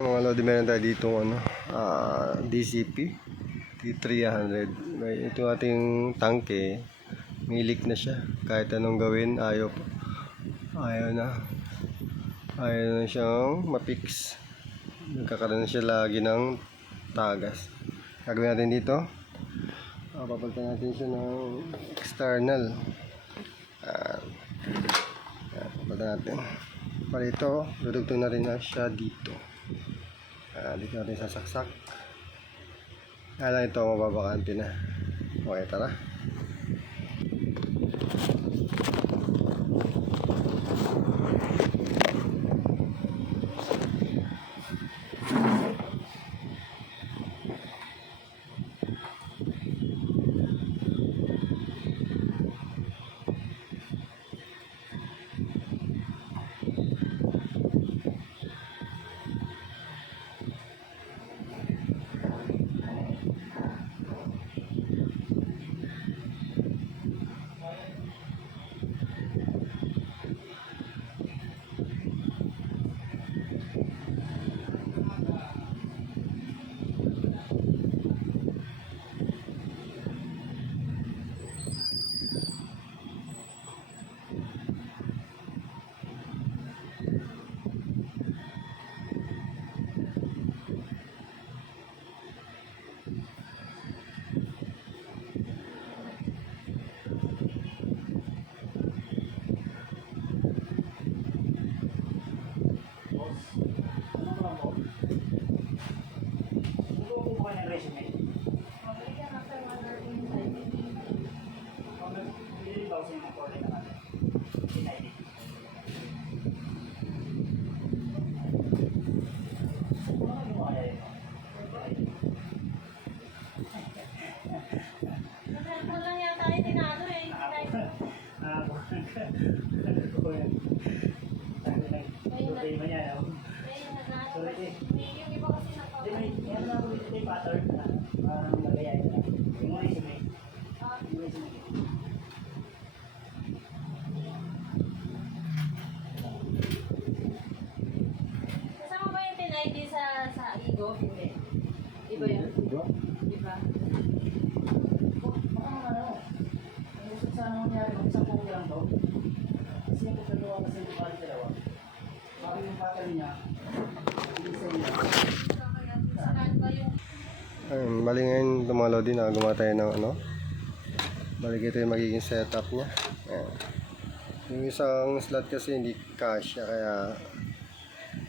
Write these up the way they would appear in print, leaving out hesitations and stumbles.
Mga lodi, meron tayo dito DCP T300. Ito ating tangke, may leak na siya. Kahit anong gawin, ayaw na siyang mapix. Nagkakaroon na siya lagi ng tagas. Gagawin natin dito, papalitan natin siya ng external. Papalitan natin. Palito, dudugtong natin na siya dito. Dito natin sasaksak. Alam ito, mababakante na. Okay, tara. Kasama ba yung tinay sa Igo? Hindi. Iba yun? Iba. Baka ano, gusto sana mangyari kung isang pong lang daw. Kasi yung pagkagawa kasi yung pala dalawa. Baka yung pattern niya, i-design niya. Bali ngayon, mga lodi, nakagawa tayo ng bali ito yung magiging setup niya. Yung isang slot kasi hindi kasya, kaya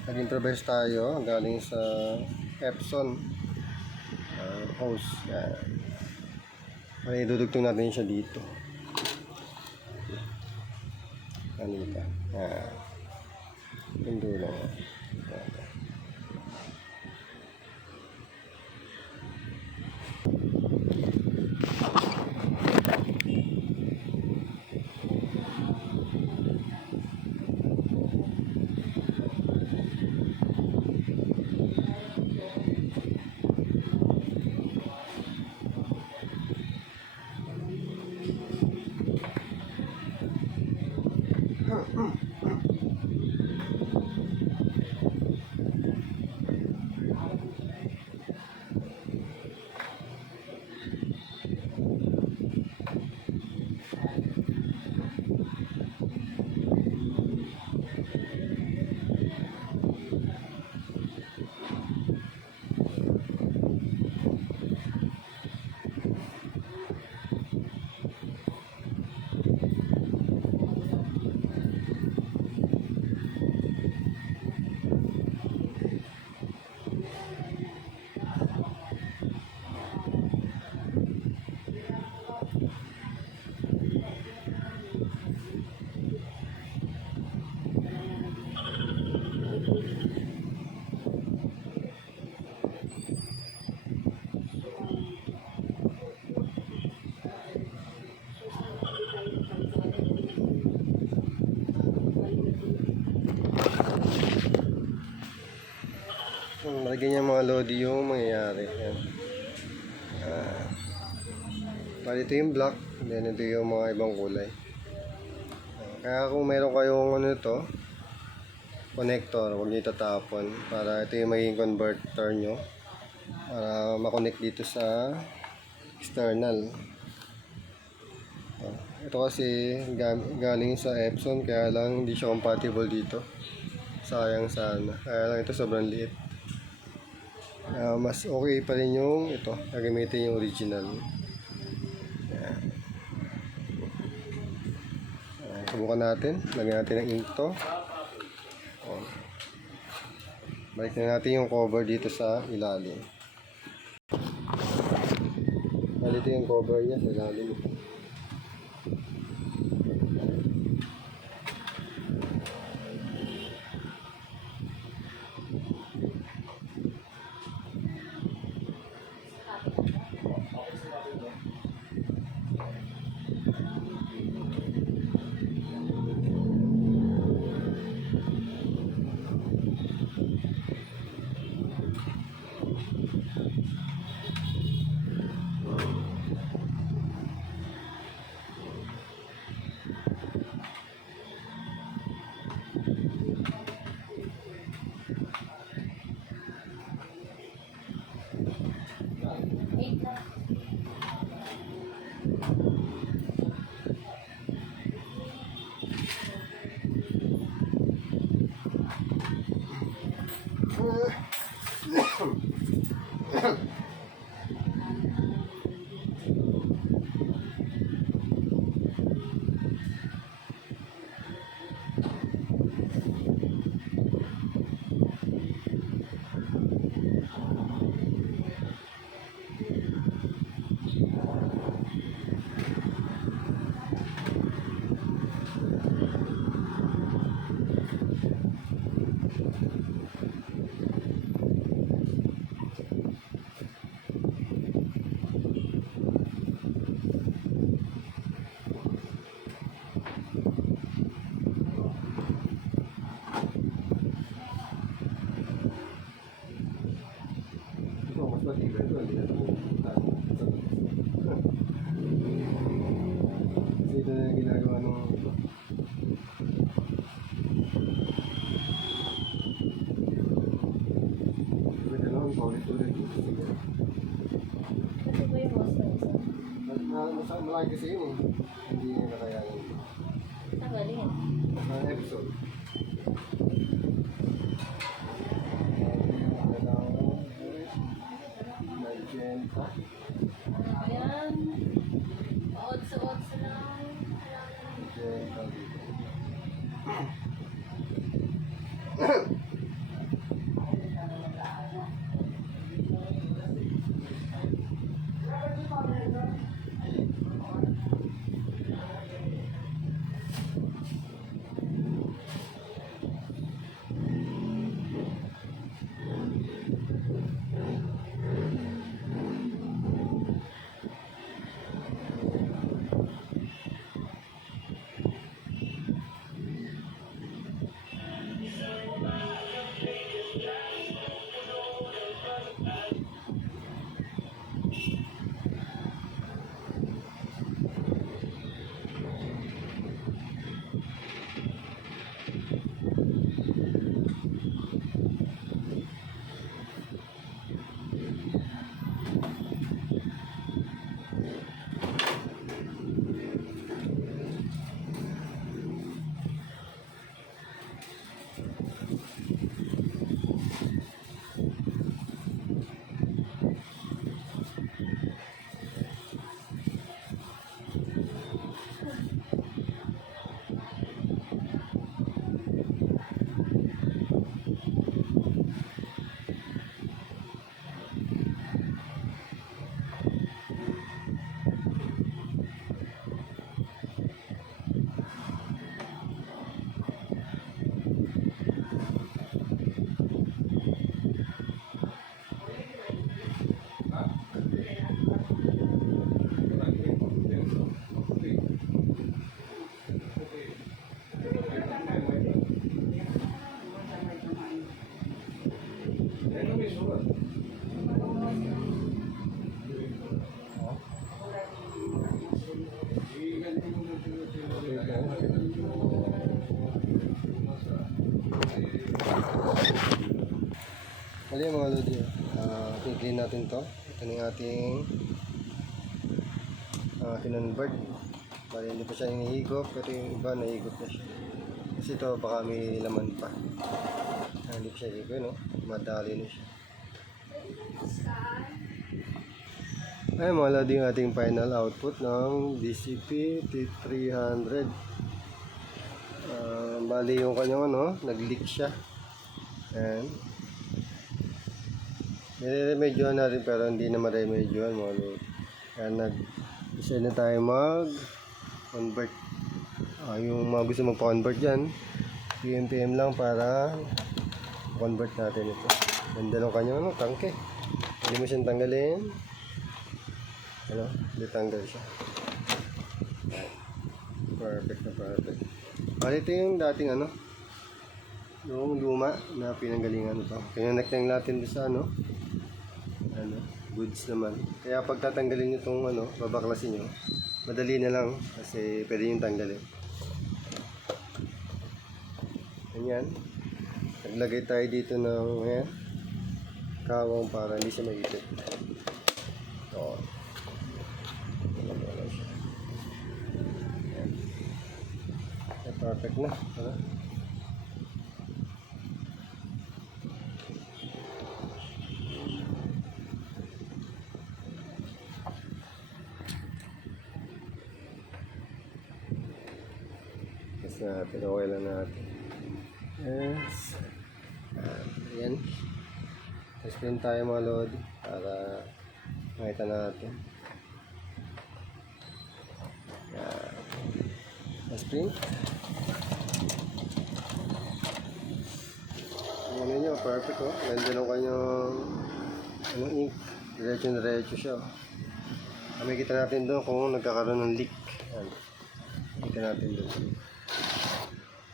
nag-improvise tayo galing sa Epson hose. Bali dudugtong natin siya dito. Kanina yung dulo. Ganyan mga lodi yung mangyayari. Bali ito yung black, then ito yung mga ibang kulay. Kaya kung meron kayong ito, connector, huwag nyo itatapon para ito yung maging converter nyo para makonect dito sa external. Ito kasi galing sa Epson kaya lang hindi siya compatible dito. Sayang sana. Kaya lang ito sobrang liit. Mas okay pa rin yung ito. Gagamitin yung original. Ayan. Subukan natin. Lagyan natin ng into. Balik na natin yung cover dito sa ilalim. Dito yung cover niya sa ilalim. Wait lang. Ito, mas matibay ito. Hindi na ito pupunta. Ito na yung ginagawa ng ito lang, paulit-ulit. Sige. Ito ba yung most Malaki kasi yun eh. Hindi niya nakayanan. tanggalin? Episode. Magenta. Ayan. Odds lang. Magenta dito. Okay. Mali mga lodi. I-clean natin to. Ito na yung ating kinonvert. Bali hindi pa siya hinihigop. Pero yung iba nahigop na siya. Kasi ito baka may laman pa. Hindi pa siya higop, no? Madali na siya. Ay mga lodi, yung ating final output ng DCP T300. Bali yung kanyang nag-leak siya. Ayan. Nire-remedyohan natin pero hindi na ma-remedyohan mga lodi. Kaya nag-decide na tayo mag-convert. Yung mga gusto magpa-convert dyan, PMPM lang para convert natin ito. Ganda ng kanyang tangke. Hindi mo siyang tanggalin. Hindi tanggal siya. Perfect na perfect. Ito yung dating yung luma na pinanggalingan ito. Kinonect lang natin doon sa goods naman. Kaya pag tatanggalin nyo itong babaklasin nyo, madali na lang kasi pwede yung tanggalin. Ganyan. Naglagay tayo dito ng kawang para hindi siya maipit. So, wala siya. Perfect na. Kasi natin, okay lang natin. Yes. Ayan. Spin tayo mga lodi para makita natin. Ayan. Spin. Ano nyo, perfect oh. Ganda ng kanyang ink. Diretso siya oh. Makikita natin doon kung nagkakaroon ng leak. Ayan. Makikita natin doon.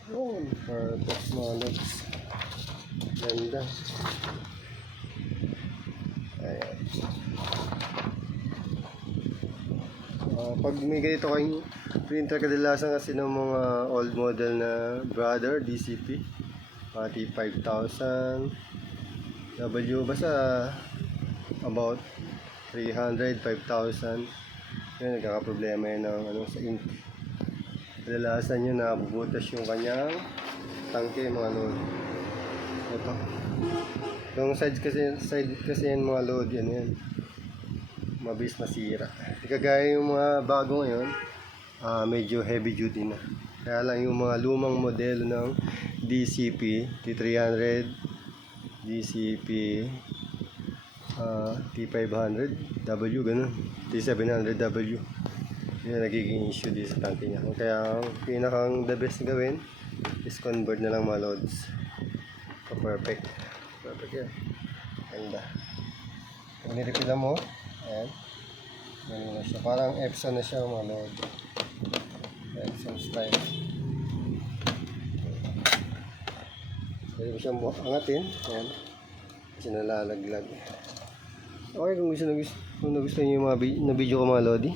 Oh, perfect mga lods. Ganda. Ayan. Pag may ganito kayong printer, kadalasan kasi ng mga old model na Brother DCP T5000 W, basta about 300, 5,000. Yan, nagkakaproblema yun ng sa ink. Kadalasan yun nabubutas yung kanyang tangke mga load. Ito. Yung side kasi yan mga load yan. Mabilis masira. Kagaya yung mga bago ngayon, medyo heavy duty na. Kaya lang yung mga lumang modelo ng DCP T300, DCP T500W, ganun, T700W. Yun nagiging issue dito sa tanke niya. Kaya ang pinakang the best gawin is convert na lang mga loads. So perfect yan. Ganda. Pag nirepilan mo, ayan, ganun na siya. Parang Epson na siya mga load. Epson style. Pwede mo siyang angatin. Ayan. Kasi nalalaglag. Okay, kung gusto nyo yung mga na video ko mga lodi.